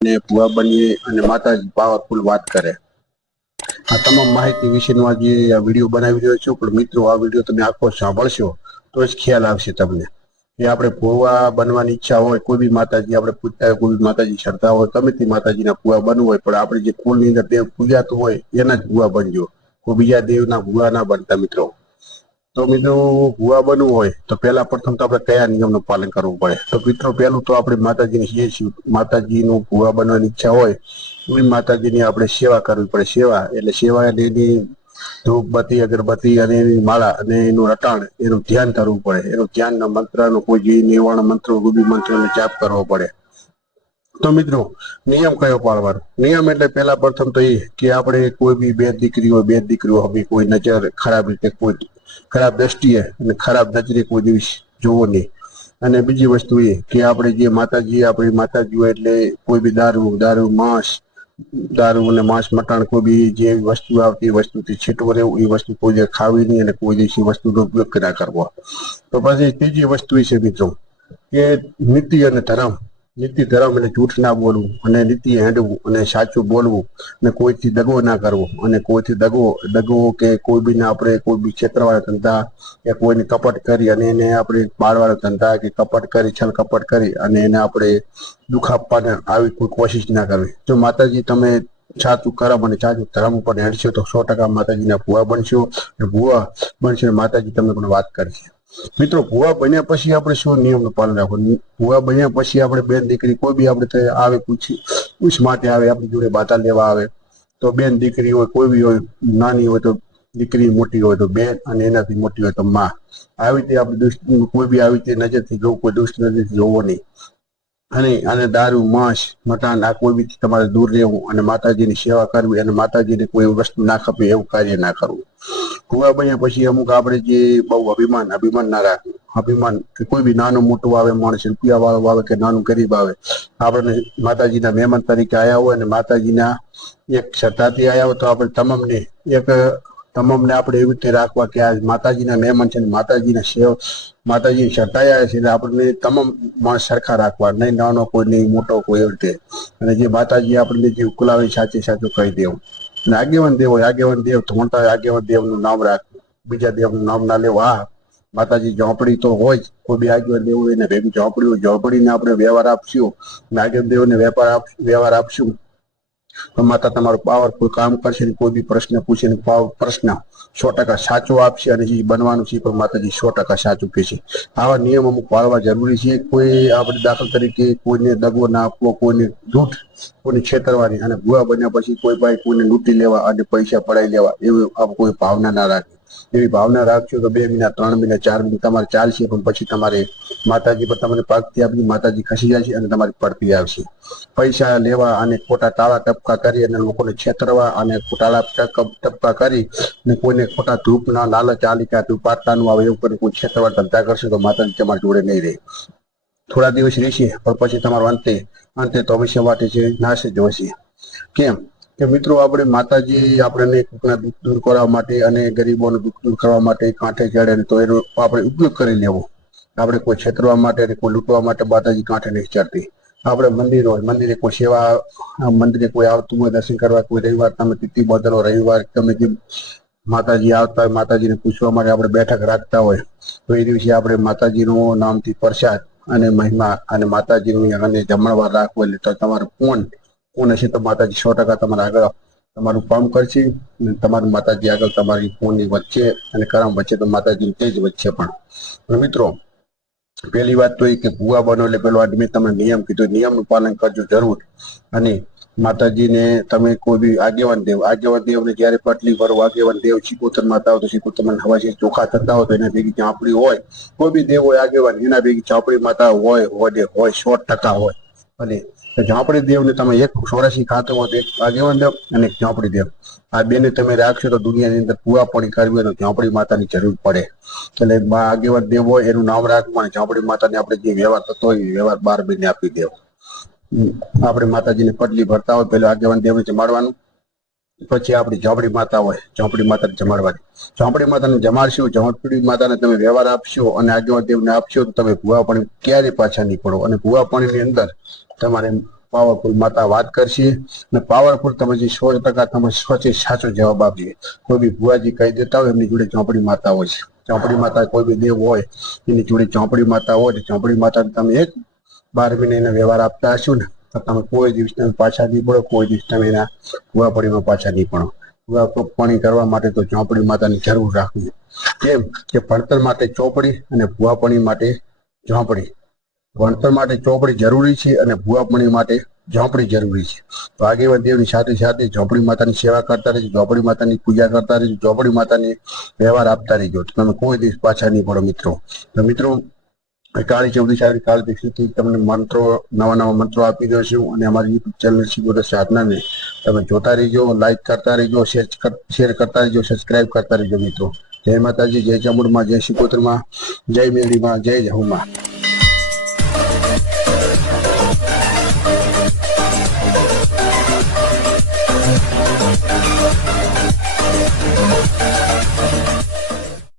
ને ભુવા બનીએ અને માતાજી પાવરફુલ વાત કરે। આ તમામ માહિતી વિશેનો આજે આ વિડીયો બનાવી રહ્યો છું, પણ મિત્રો આ વિડીયો તમે આખો સાંભળશો તો જ ખ્યાલ આવશે તમને કે આપણે ભુવા બનવાની ઈચ્છા હોય, કોઈ બી માતાજી આપણે પૂજતા હોય, કોઈ બી માતાજી શ્રદ્ધા હોય, તમે તે માતાજીના ભુવા બનવું હોય, પણ આપણે જે કુળની અંદર દેવ પૂજાતું હોય એના જ ભુવા બનજો, કોઈ બીજા દેવના ભુવા ના બનતા મિત્રો। તો મિત્રો ભુવા બનવું હોય તો પહેલા પ્રથમ તો આપણે કયા નિયમનું પાલન કરવું પડે? તો મિત્રો પહેલું તો આપણે માતાજીનું ભુવા બનવાની ઈચ્છા હોય એ માતાજીની આપણે સેવા કરવી પડે। સેવા એટલે સેવા એની ધૂપ બત્તી અગરબત્તી અને એની માળા અને એનું રટાણ એનું ધ્યાન કરવું પડે। એનું ધ્યાનના મંત્રનો કોઈ જે નિવાણ મંત્ર ગુબી મંત્રનો જાપ કરવો પડે। તો મિત્રો નિયમ કયો પાળવાનો? નિયમ એટલે પહેલા પ્રથમ તો એ કે આપણે કોઈ બી બે દીકરીઓ હવે કોઈ નજર ખરાબ રીતે, કોઈ ખરાબ દ્રષ્ટિએ અને ખરાબ નજરે કોઈ દિવસ જોવો નહીં। અને બીજી વસ્તુ એ કે આપણે જે આપણી માતાજી હોય એટલે કોઈ બી દારૂ અને માંસ મટાણ કોઈ બી જે વસ્તુ આવતી એ વસ્તુથી છેટું રહેવું, એ વસ્તુ કોઈ ખાવી નહીં અને કોઈ દિવસ એ વસ્તુનો ઉપયોગ ના કરવો। તો પછી ત્રીજી વસ્તુ એ છે મિત્રો કે નીતિ અને ધર્મ। નીતિ ધર્મ એટલે જૂઠ ના બોલવું અને નીતિ હેડવું અને સાચું બોલવું અને કોઈથી દગો ના કરવો અને કોઈથી દગો કે કોઈ બી આપણે કોઈ બી ક્ષેત્રવાળા ધંધા કે કોઈને કપટ કરી અને એને આપણે બાળવાળા ધંધા કે કપટ કરી છલ કપટ કરી અને એને આપણે દુઃખ આપવાને આવી કોઈ કોશિશ ના કરવી। જો માતાજી તમે સાચું કર્મ અને સાચું ધર્મ ઉપર હેડશો તો 100% માતાજીના ભુવા બનશો। ભુવા બનશો માતાજી તમને પણ વાત કરશે। મિત્રો ભુવા બન્યા પછી આપણે શું નિયમનું પાલન રાખવું? ભુવા બન્યા પછી આપણે બેન દીકરી કોઈ બી આપણે આવે પૂછ માટે આવે, આપણી જોડે બાધા લેવા આવે, તો બેન દીકરી હોય કોઈ બી હોય, નાની હોય તો દીકરી, મોટી હોય તો બેન અને એનાથી મોટી હોય તો માં। આવી રીતે આપણે કોઈ બી આવી રીતે નજરથી જોવું, કોઈ દુષ્ટ નજરથી જોવો નહીં। અને દારૂ માંસ મટાન આ કોઈ બી તમારે દૂર રહેવું અને માતાજીની સેવા કરવી અને માતાજીને કોઈ વસ્તુ ના ખપે એવું કાર્ય ના કરવું। ભુવા બન્યા પછી અમુક આપણે જે બહુ અભિમાન ના રાખવું। અભિમાન કે કોઈ બી નાનું મોટું આવે માણસ, રૂપિયા વાળો આવે કે નાનું ગરીબ આવે, આપણને માતાજીના મહેમાન તરીકે આવ્યા હોય અને માતાજીના એક શ્રદ્ધાથી આવ્યા હોય તો આપણે તમામને આપણે એવી રીતે રાખવા કે આ માતાજીના મહેમાન છે, માતાજીની શ્રદ્ધા આવે છે એટલે આપણને તમામ માણસ સરખા રાખવા, નહીં નાનો કોઈ નહીં મોટો કોઈ, એવી રીતે। અને જે માતાજી આપણને જે ઉકલાવે સાચું કહી દેવું। અને આગેવાન દેવ હોય, આગેવાન દેવ તો મોટા આગેવાન દેવનું નામ રાખવું, બીજા દેવનું નામ ના લેવું। હા, માતાજી ઝોપડી તો હોય જ, કોઈ બી આગેવાન દેવ હોય ને ભેગી ઝોપડી હોય, ઝોપડીને આપણે વ્યવહાર આપશું, આગેવાન દેવને વ્યવહાર આપશું તો માતા તમારું પાવરફુલ કામ કરશે ને કોઈ બી પ્રશ્ન પૂછે ને પ્રશ્ન 100% સાચો આપશે અને જે બનવાનું છે પણ માતાજી 100% સાચું કહેશે। આવા નિયમ અમુક પાળવા જરૂરી છે। કોઈ આપણે દાખલ તરીકે કોઈને દગો ના આપવો, કોઈને જૂઠ, કોઈને છેતરવાની અને ભુવા બન્યા પછી કોઈ ભાઈ કોઈને લૂંટી લેવા અને પૈસા પડાવી લેવા એવી કોઈ ભાવના ના રાખવી। એવી ભાવના રાખશો તો 2 મહિના, 3 મહિના, 4 મહિના તમારે ચાલશે, પણ પછી તમારે માતાજી પર તમને પાકતી આપી, માતાજી ખસી જાય છે અને તમારી પડતી આવશે। પૈસા લેવા અને ખોટા ટાળા ટપકા કરી અને લોકોને છેતરવા અને ટાળા ટપકા કરી અને કોઈને ખોટા ધૂપના લાલચ આલી કે તું પાટલાનું આવે એવું કરીને કોઈ છેતરવા ધંધા કરશે તો માતાજી તમારી જોડે નહીં રહે। થોડા દિવસ રહેશે પણ પછી તમારો અંતે તો હંમેશા માટે છે નાશ જ હશે। કેમ કે મિત્રો આપણે માતાજી આપણને કોઈકના દુઃખ દૂર કરવા માટે અને ગરીબોનું દુઃખ દૂર કરવા માટે કાંઠે ચડે તો એનો આપણે ઉપયોગ કરી લેવો। આપણે કોઈ છેતરવા માટે અને કોઈ લૂંટવા માટે માતાજી કાંઠે નહીં ચડતી। આપણે મંદિરે કોઈ સેવા, મંદિરે કોઈ આવતું હોય દર્શન કરવા, કોઈ રવિવાર તમે તિથિ બદલો, રવિવાર તમે જે માતાજી આવતા હોય, માતાજીને પૂછવા માટે આપણે બેઠક રાખતા હોય તો એ દિવસે આપણે માતાજીનું નામથી પ્રસાદ અને મહિમા અને માતાજીનું અને જમણવાર રાખવું એટલે તો તમારું કોણ હશે તો માતાજી 100% તમારા આગળ તમારું કામ કરશે અને તમારું માતાજી આગળ તમારી કોણની વચ્ચે અને કરમ વચ્ચે તો માતાજી તે જ વચ્ચે પણ। મિત્રો પહેલી વાત તો એ કે ભુવા બનો એટલે પેલો મેં તમને નિયમ કીધો, નિયમનું પાલન કરજો જરૂર। અને માતાજીને તમે કોઈ બી આગેવાન દેવને જયારે પટલી ભરો, આગેવાન દેવ શિકોતર માતા હોય તો શિકોતર હવા છે ચોખા થતા હોય તો એના ભેગી ઝાંપડી હોય, કોઈ બી દેવ હોય આગેવાન એના ભેગી ઝાંપડી માતા હોય 100% હોય। અને ઝાંપડી દેવને તમે એક 84 ખાતો હોય તો એક આગેવાન દેવ અને એક ઝાંપડી દેવ, આ બેને તમે રાખશો તો દુનિયાની અંદર ભુવાપણી કરવી હોય તો ઝાંપડી માતાની જરૂર પડે। એટલે આગેવાન દેવ હોય એનું નામ રાખવું અને ઝાંપડી માતાને આપણે જે વ્યવહાર થતો હોય એ વ્યવહાર 12 મહિને આપી દેવો। આપણે માતાજીને પટલી ભરતા હોય પેલા આગેવાન દેવને જમાડવાનું, પછી આપણી ઝાંપડી માતા હોય ઝાંપડી માતાને જમાડવાની। ઝાંપડી માતાને જમાડશો, ઝાંપડી માતાને તમે વ્યવહાર આપશો અને આગેવાન દેવને આપશો તો તમે ભુવાપણી ક્યારેય પાછા નહીં પડો। અને ભુવાપણીની અંદર તમારે પાવરફુલ માતા વાત કરશે અને પાવરફુલ તમે જે 100% તમે સાચે સાચો જવાબ આપજે. કોઈ બી ભુવાજી કહી દેતા હોય એમની જોડે ચોપડી માતા હોય છે. ચોપડી માતા કોઈ બી દેવ હોય એની જોડે ચોપડી માતા હોય, ચોપડી માતા તમે એક 12 મહિને એના વ્યવહાર આપતા હશો ને તો તમે કોઈ દિવસ તમે પાછા નહીં પડો, કોઈ દિવસ તમે એના ભુવાપણીમાં પાછા નહીં પડો. ભુવાપણી કરવા માટે તો ચોપડી માતાની જરૂર રાખવી. કેમ કે ભણતર માટે ચોપડી અને ભુવાપણી માટે ઝોંપડી. ભણતર માટે ચોપડી જરૂરી છે અને ભુવાપણી માટે ઝોંપડી જરૂરી છે. તો આગેવાન દેવની સાથે સાથે ઝોંપડી માતાની સેવા કરતા રહેજો, ઝોંપડી માતાની પૂજા કરતા રહેજો, ઝોંપડી માતાને વ્યવહાર આપતા રહેજો. તમે કોઈ દિવસ પાછા નહીં પડો મિત્રો. તો મિત્રો કાળી ચૌદશ આવી કાળી દીક્ષિતથી તમને મંત્રો નવા મંત્રો આપી દઉં છું અને અમારી યુટ્યુબ ચેનલ શિવગુરુ સાધનાને તમે જોતા રહેજો, લાઈક કરતા રહેજો, શેર કરતા રહેજો, સબસ્ક્રાઇબ કરતા રહેજો મિત્રો. જય માતાજી, જય ચામુંડમાં, જય શિકોતરમાં, જય મેળીમાં, જય જહુમાં.